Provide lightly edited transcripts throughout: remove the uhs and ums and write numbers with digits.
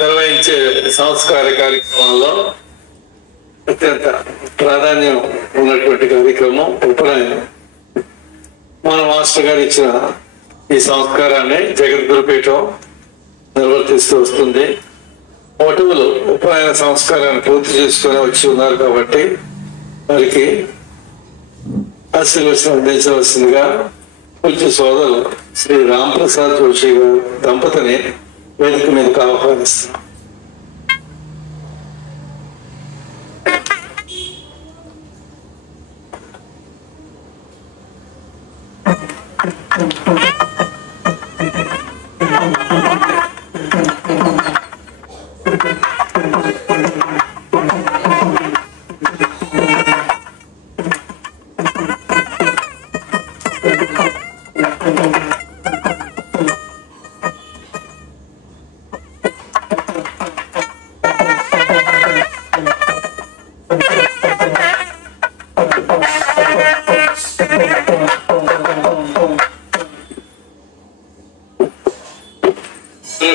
నిర్వహించే సంస్కార కార్యక్రమాల్లో అత్యంత ప్రాధాన్యం ఉన్నటువంటి కార్యక్రమం ఉపనయనం. మన మాస్టర్ గారు ఇచ్చిన ఈ సంస్కారాన్ని జగద్గురుపీఠం నిర్వర్తిస్తూ వస్తుంది. వటువులు ఉపనయన సంస్కారాన్ని పూర్తి చేసుకుని వచ్చి ఉన్నారు కాబట్టి వారికి ఆశీర్వచనం అందించవలసిందిగా పూజ్య సోదరులు శ్రీ రాంప్రసాద్ జోషి గారు దంపతిని వేదిక మీదకి ఆహ్వానిస్తున్నాం.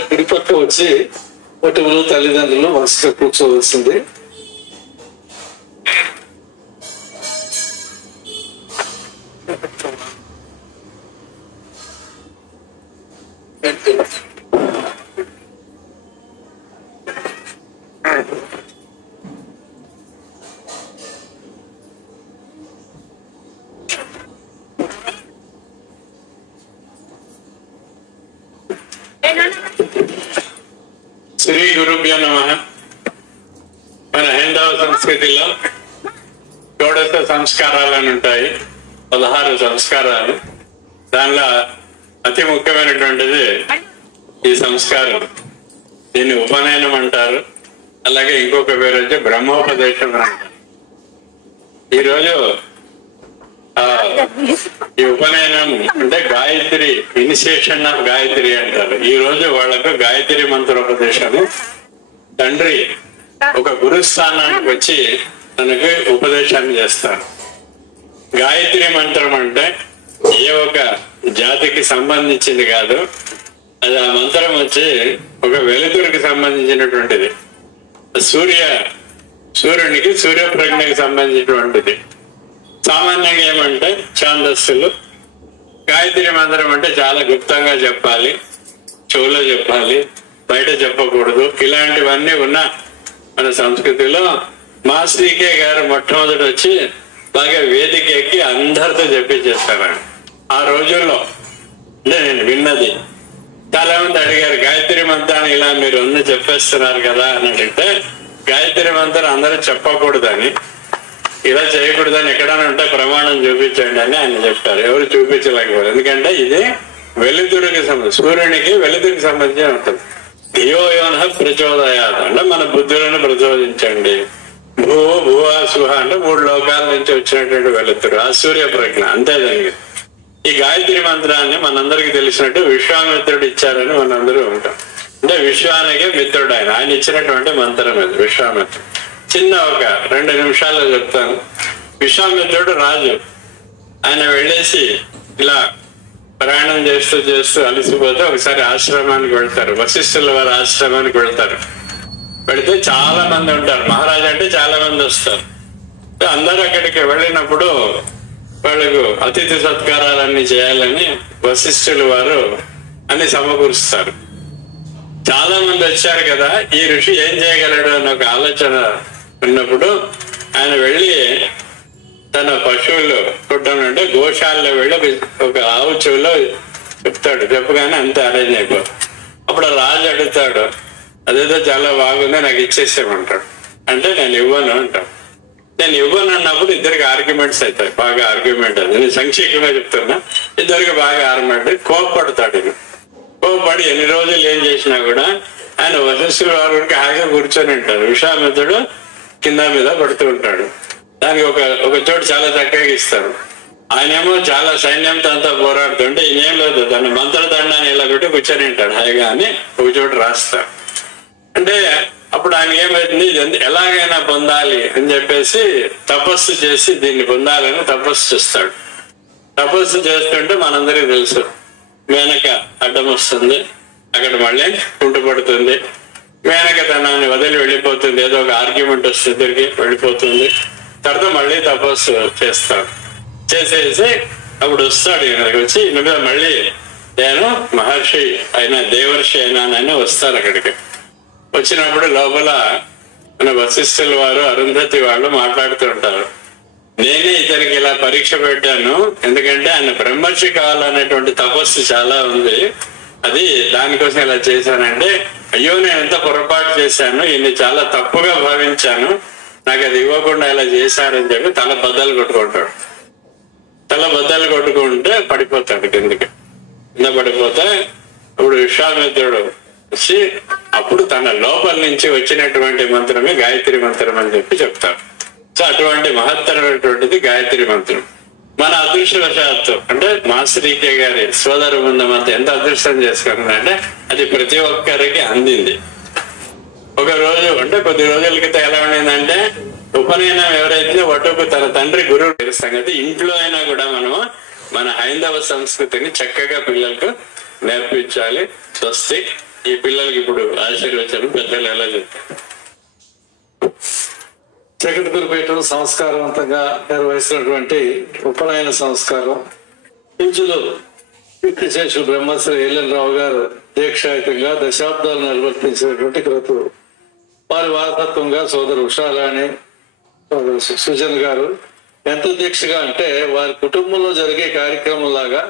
కుడిపక్క వచ్చి వటువులు తల్లిదండ్రులు వరుసగా కూర్చోవలసింది. శ్రీ గురుభ్యో నమః. మన హైందవ సంస్కృతిలో షోడశ సంస్కారాలు అని ఉంటాయి, 16 సంస్కారాలు. దానిలో అతి ముఖ్యమైనటువంటిది ఈ సంస్కారం. దీన్ని ఉపనయనం అంటారు. అలాగే ఇంకొక పేరు వచ్చి బ్రహ్మోపదేశం అంటారు. ఈరోజు ఈ ఉపనయనం అంటే గాయత్రి ఇనిషియేషన్ ఆఫ్ గాయత్రి అంటారు. ఈ రోజు వాళ్ళకు గాయత్రి మంత్రోపదేశము. తండ్రి ఒక గురుస్థానానికి వచ్చి తనకు ఉపదేశాన్ని చేస్తారు. గాయత్రి మంత్రం అంటే ఏ ఒక జాతికి సంబంధించింది కాదు. అది ఆ మంత్రం వచ్చి ఒక వెలుతురికి సంబంధించినటువంటిది. సూర్యునికి సూర్యప్రజ్ఞకి సంబంధించినటువంటిది. సామాన్యంగా ఏమంటే ఛాందస్సులు. గాయత్రి మంత్రం అంటే చాలా గుప్తంగా చెప్పాలి, చెవులో చెప్పాలి, బయట చెప్పకూడదు. ఇలాంటివన్నీ ఉన్న మన సంస్కృతిలో మాస్టర్కే గారు మొట్టమొదటి వచ్చి బాగా వేదిక ఎక్కి అందరితో చెప్పించేస్తారు. ఆ రోజుల్లో అంటే నేను విన్నది. చాలా మంది అడిగారు, గాయత్రి మంత్రాన్ని ఇలా మీరు అన్ని చెప్పేస్తున్నారు కదా అని అడిగితే, గాయత్రి మంత్రం అందరూ చెప్పకూడదని, ఇలా చేయకూడదని ఎక్కడైనా ఉంటే ప్రమాణం చూపించండి అని ఆయన చెప్తారు. ఎవరు చూపించలేకపోయారు. ఎందుకంటే ఇది వెలుతురికి సూర్యునికి వెలుతురికి సంబంధించి ఉంటుంది. ధియోయోన ప్రచోదయాత్ అంటే మన బుద్ధులను ప్రచోదించండి. భువ సుహ అంటే 3 లోకాల నుంచి వచ్చినటువంటి వెలుతురు, ఆ సూర్య ప్రజ్ఞ. అంతే దానికి. ఈ గాయత్రి మంత్రాన్ని మనందరికి తెలిసినట్టు విశ్వామిత్రుడు ఇచ్చారని మనందరూ ఉంటాం. అంటే విశ్వానికి మిత్రుడు ఆయన ఇచ్చినటువంటి మంత్రం అది విశ్వామిత్రుడు. చిన్న ఒక 2 నిమిషాల్లో చెప్తాను. విశ్వామిత్రుడు రాజు. ఆయన వెళ్ళేసి ఇలా ప్రయాణం చేస్తూ చేస్తూ అలసిపోతే ఒకసారి ఆశ్రమానికి వెళ్తారు. వశిష్ఠుల వారి ఆశ్రమానికి వెళ్తారు. వెళితే చాలా మంది ఉంటారు. మహారాజు అంటే చాలా మంది వస్తారు. అందరూ అక్కడికి వెళ్ళినప్పుడు వాళ్ళకు అతిథి సత్కారాలన్నీ చేయాలని వశిష్ఠుల వారు అన్ని సమకూరుస్తారు. చాలా మంది వచ్చారు కదా, ఈ ఋషి ఏం చేయగలడు అని ఒక ఆలోచన ఉన్నప్పుడు ఆయన వెళ్ళి తన పశువులు కొట్టనంటే గోశాలలో వెళ్ళి ఒక ఆవు చెవులో చెప్తాడు. చెప్పగానే అంతే అరేంజ్ అయిపోతుంది. అప్పుడు రాజు అడుగుతాడు, అదేదో చాలా బాగుంది, నాకు ఇచ్చేసేమంటాడు. అంటే నేను ఇవ్వను అంటాడు. నేను ఇవ్వను అన్నప్పుడు ఇద్దరికి ఆర్గ్యుమెంట్స్ అవుతాయి. బాగా ఆర్గ్యుమెంట్ అది నేను సంక్షిప్తంగా చెప్తున్నా. ఇద్దరికి బాగా ఆర్గ్యుమెంట్. కోప్పడతాడు. కోప్పడి ఎన్ని రోజులు ఏం చేసినా కూడా ఆయన వశిష్ఠుల వారికి హాయిగా కూర్చొని ఉంటారు. విశ్వామిత్రుడు కింద మీద పడుతూ ఉంటాడు. దానికి ఒక చోటు చాలా చక్కగా ఇస్తారు. ఆయనేమో చాలా సైన్యంతో అంతా పోరాడుతుంటే ఈయనేం లేదు, తన మంత్రదండాన్ని ఇలా పెట్టి కూర్చొని ఉంటాడు హాయిగా అని ఒక చోటు రాస్తారు. అంటే అప్పుడు ఆయన ఏమైతుంది, ఎలాగైనా పొందాలి అని చెప్పేసి తపస్సు చేసి దీన్ని పొందాలని తపస్సు చేస్తాడు. తపస్సు చేస్తుంటే మనందరికీ తెలుసు, వెనక అడ్డం వస్తుంది, అక్కడ మళ్ళీ కుంటుపడుతుంది, మేనకతనాన్ని వదిలి వెళ్ళిపోతుంది, ఏదో ఒక ఆర్గ్యుమెంట్ వస్తే ఇద్దరికి వెళ్ళిపోతుంది. తర్వాత మళ్ళీ తపస్సు చేస్తాడు. చేసేసి అప్పుడు వస్తాడు, ఇక్కడికి వచ్చి ఇంకా మళ్ళీ నేను మహర్షి అయినా దేవర్షి అయినానని వస్తారు. అక్కడికి వచ్చినప్పుడు లోపల మన వశిష్ఠుల వారు అరుంధతి వాళ్ళు మాట్లాడుతూ ఉంటారు. నేనే ఇతనికి ఇలా పరీక్ష పెట్టాను, ఎందుకంటే ఆయన బ్రహ్మర్షి కావాలనేటువంటి తపస్సు చాలా ఉంది, అది దానికోసం ఇలా చేశానంటే, అయ్యో నేను ఎంత పొరపాటు చేశాను, ఈయన్ని చాలా తప్పుగా భావించాను, నాకు అది ఇవ్వకుండా ఇలా చేశారని చెప్పి తల బద్దలు కొట్టుకుంటాడు. తల బద్దలు కొట్టుకుంటే పడిపోతాడు కిందకి. కింద పడిపోతే అప్పుడు విశ్వామిత్రుడు వచ్చి అప్పుడు తన లోపల నుంచి వచ్చినటువంటి మంత్రమే గాయత్రి మంత్రం అని చెప్పి చెప్తాడు. సో అటువంటి మహత్తరమైనటువంటిది గాయత్రి మంత్రం. మన అదృష్టవశాత్తు అంటే మాస్టరీకే గారి సోదరు బృందం ఎంత అదృష్టం చేసుకుందంటే అది ప్రతి ఒక్కరికి అందింది. ఒక రోజు అంటే కొద్ది రోజుల క్రితం ఎలా ఉండిందంటే, ఉపనయనం ఎవరైతే వటుకు తన తండ్రి గురువు సంగతి ఇంట్లో అయినా కూడా మనము మన హైందవ సంస్కృతిని చక్కగా పిల్లలకు నేర్పించాలి. స్వస్తి. ఈ పిల్లలకి ఇప్పుడు ఆశీర్వచనం పెద్దలు ఎలా చెప్తారు. జగద్గురుపీఠం సంస్కారవంతంగా నిర్వహిస్తున్నటువంటి ఉపనయన సంస్కారం పూజలు కీర్తిశేషులు బ్రహ్మశ్రీ ఎల్ఎన్ గారు దీక్షాయుతంగా దశాబ్దాలు నిర్వర్తించినటువంటి క్రతువు. వారి వారసత్వంగా సోదరు ఉషారాణి, సోదరు సుజన్ గారు ఎంత దీక్షగా అంటే వారి కుటుంబంలో జరిగే కార్యక్రమం లాగా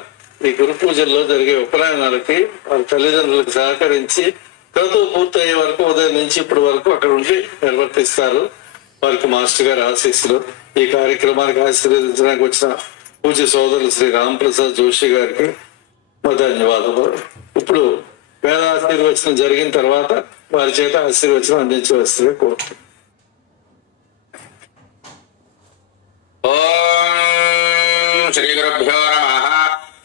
ఈ గురు పూజల్లో జరిగే ఉపనయనాలకి వారి తల్లిదండ్రులకు సహకరించి క్రతువు పూర్తయ్యే వరకు ఉదయం నుంచి ఇప్పటి వరకు అక్కడ ఉండి నిర్వర్తిస్తారు. వారికి మాస్టర్ గారి ఆశీస్సులు. ఈ కార్యక్రమానికి ఆశీర్వదించడానికి వచ్చిన పూజ్య సోదరులు శ్రీ రాంప్రసాద్ జోషి గారికి మా ధన్యవాదాలు. ఇప్పుడు వేదాశీర్వచనం జరిగిన తర్వాత వారి చేత ఆశీర్వచనం అందించవలసిందిగా కోరుతున్నాను. ఓం శ్రీ గురుభ్యో నమః.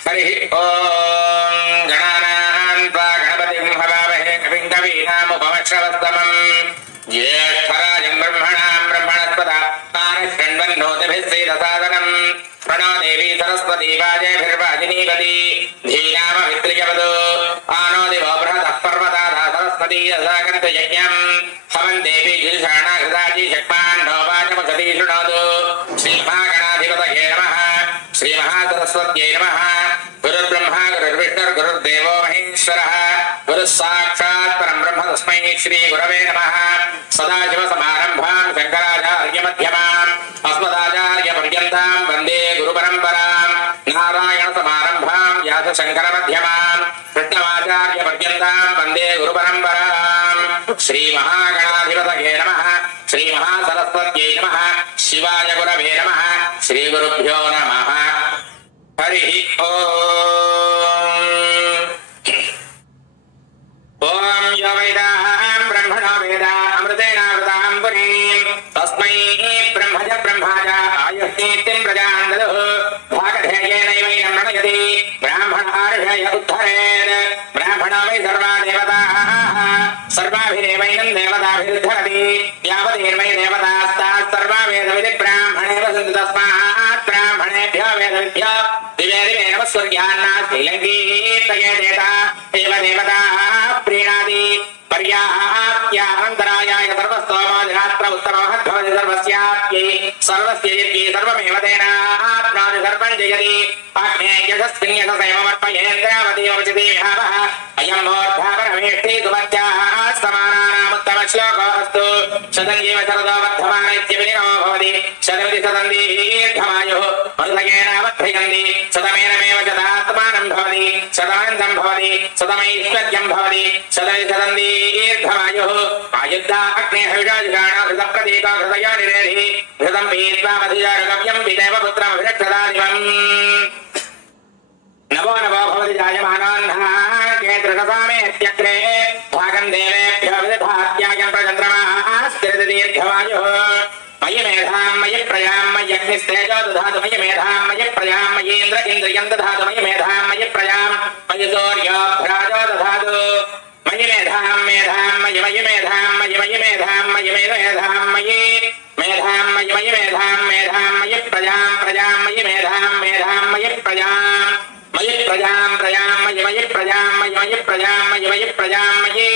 హరి ఓం గణానాం త్వా గణపతిం హవామహే కవిం కవీనాముపమశ్రవస్తమం జ్యేష్ఠరాజం బ్రహ్మణాం బ్రహ్మణస్పద ఆనశృణ్వన్నోతిభిస్సీదసాదనం ప్రణో దేవీ సరస్వతీ వాజేభిర్వాజినీవతి ధీనామవిత్రియవదో ఆనో దివో బృహదః పర్వతాదా సరస్వతీ యథాగంతు యజ్ఞం హవం దేవీ జిషాణాహృదాజీ శక్మాన్నో వాచమసతీ శృణోతు. శ్రీమహాగణాధిపతయే నమః. శ్రీమహాసరస్వత్యై నమః. గురుర్బ్రహ్మ గురుర్విష్ణుర్గురుర్దేవో మహేశ్వరः. గురుः సాక్షాత్ పరం బ్రహ్మ తస్మై శ్రీ గురవే నమః. సదాశివ సమారంభాం శంకరాచార్య మధ్యమాం అస్మదాచార్య పర్యంతాం వందే గురు పరంపరాం. నారాయణ సమారంభాం వ్యాస శంకర మధ్యమాం కృష్ణమాచార్య పర్యంతాం వందే గురు పరంపరాం. శ్రీ మహాగణాధిపతయే నమః. శ్రీ మహాసరస్వత్యై నమః. శివాయ గురవే నమః. శ్రీ గురుభ్యో నమః. హరి ఓం. ఓం యో వేదాః బ్రహ్మణో వేద అమృతేనావృతాం పురీం తస్మై బ్రహ్మజ బ్రహ్మాజ ఆయుష్కీర్తిం ప్రజాన్ దదుః భాగధేయేనైవైనం రణయతి బ్రాహ్మణార్హయ ఉద్ధరేత్ బ్రాహ్మణో వై సర్వా దేవతాః సర్వాభిరేవైనం దేవతాభిరుద్ధరతి యావదేర్వై దేవతాస్తాః సర్వా వేదవిది బ్రాహ్మణే వసంతి తస్మాత్ బ్రాహ్మణేభ్యో వేదవిభ్యో దివే దివే నమః స్వర్గ్యాన్నాస్తి లంకీర్తయేదేత ఏవ దేవతాః ప్రీణాది పర్యాప్త్యానంతరాయాయ సర్వస్తోమోధిరాత్ర ఉత్తమమహద్భవతి సర్వస్యాప్యై సర్వస్య యజ్ఞే సర్వమేవ తేనాప్నోతి సర్వం జయతి ఆగ్నేయశస్మిన్యసైమర్పయేంద్రావతీవచితి విహావః అయం మోర్ధాపరమేష్టి సుమత్యాః సమానానాముత్తమ శ్లోకో అస్తు శతం జీవ శరదో వర్ధమాన ఇత్యభినో భవతి శతమితి శతం దీర్ఘమాయుః మరుదగేనావధ్యయంతి శతమేనమేవ శతాత్మానం భవతి శతమంతం భవతి శతమైశ్వర్యం భవతి శతమితి శతం దీర్ఘమాయుః ఆయుద్धा అగ్నేహవిషాజిగాణాధృతప్రతీకా హృదయో నిరేధి ఘృతం పీత్వామధిజారుగవ్యం పితేవ పుత్రమభిరక్షదాదివం నవో నవో భవతి జాయమానాన్నః కేతృషసామేత్యగ్రే భాగం దేవేభ్యో విదధాత్యాయం ప్రచంద్రమాః స్థిరతి దీర్ఘమాయుః మయి మేధాం మయి ప్రయాం మయ్యగ్నిస్తేజో దధాతు మయి మేధాం మయి ప్రయాం మయేంద్ర ఇంద్రియం దధాతు మయి మేధాం మయి ప్రయాం మయి సూర్యోభ్రాజో దధాతు మయి మేధాం మేధాం మయి మయి మేధాం మయి మయి మేధాం మయి మయి మేధాం మయి మేధాం మయి మయి మేధాం మేధాం మయి ప్రజాం ప్రజాం మయి మేధాం మేధాం మయి ప్రజాం మయి ప్రజాం ప్రజాం మయి మయి ప్రజాం మయి మయి ప్రజాం మయి మయి ప్రజాం మయి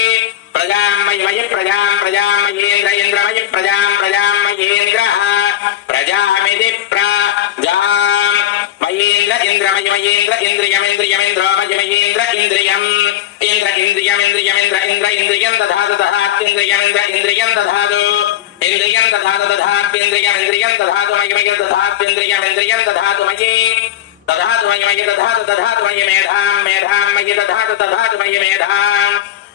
ప్రజాం मयि प्रजां प्रजां मयेन्द्र इन्द्रमयि प्रजां प्रजां मयेन्द्रः प्रजामिति प्रजां मयेन्द्र इन्द्रमयि मयेन्द्र इन्द्रियमिन्द्रियमिन्द्रो मयि मयेन्द्र इन्द्रियम् इन्द्र इन्द्रियमिन्द्रियमिन्द्र इन्द्र इन्द्रियं दधातु दधात्विन्द्रियमिन्द्र इन्द्रियं दधातु इन्द्रियं दधातु दधात्विन्द्रियमिन्द्रियं दधातु मयि मयि दधात्विन्द्रियमिन्द्रियं दधातु मयि दधातु मयि मयि दधातु दधातु मयि मेधां मेधां मयि दधातु दधातु मयि मेधां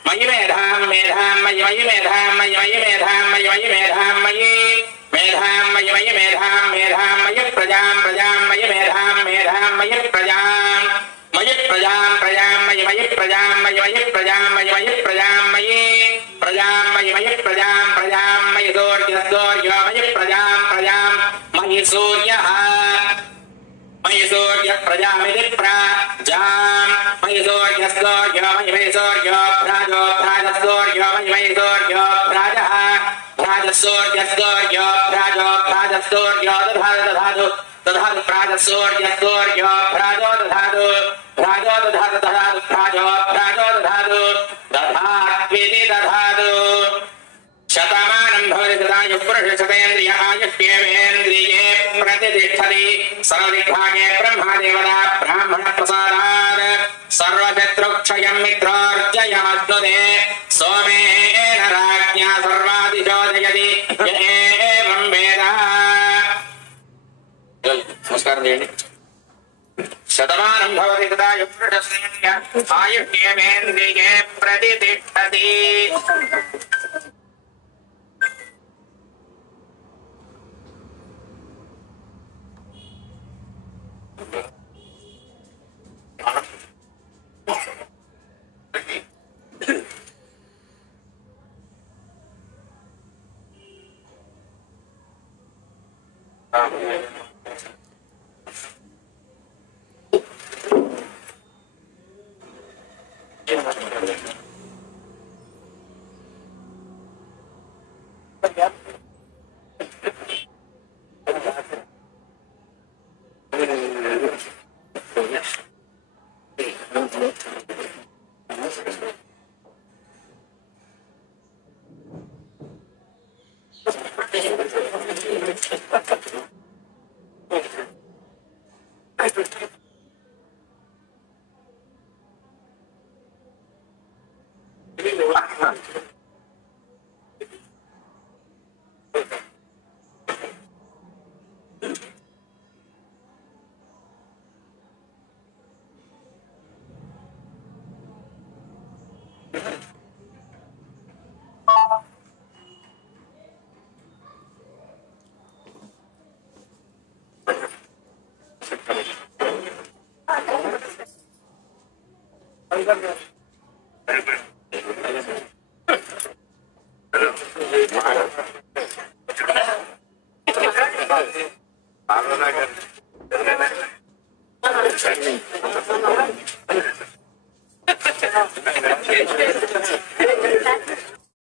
मयि मेधां मेधां मयि मयि मेधां मयि मयि मेधां मयि मयि मेधां मयि मेधां मयि मयि मेधां मेधां मयि प्रजां प्रजां मयि मेधां मेधां मयि प्रजां प्रजां मयि मयि प्रजां मयि मयि प्रजां मयि मयि प्रजां मयि प्रजां मयि मयि प्रजां प्रजां मयि सूर्यो मयि प्रजां प्रजां मयि सूर्यः मयि सूर्य प्रजामिति प्रजां मयि सूर्यो मयि मयि सूर्यो भ्राजो मयि मयि सूर्यो भ्राजः भ्राजसूर्यो दधातु दधातु दधातु प्राजसूर्यो भ्राजो दधातु दधातु भ्राजो दधातु दधात्विति दधातु शतमानं भवति तदायुः पुरुषशतेन्द्रिय आयुष्येवेन्द्रिये प्रतिष्ठति सर्वदिग्भागे ब्रह्मदेवता ब्राह्मणप्रसादात् सर्वशत्रुक्षयं मित्रोर्जयमश्नुते सोमेन राज्ञा सर्वादिशो जयति य एवं वेद नमस्कारं చేయండి शतमानं भवति तदायुः पुरुषशतेन्द्रिय आयुष्येवेन्द्रिये प्रतिष्ठति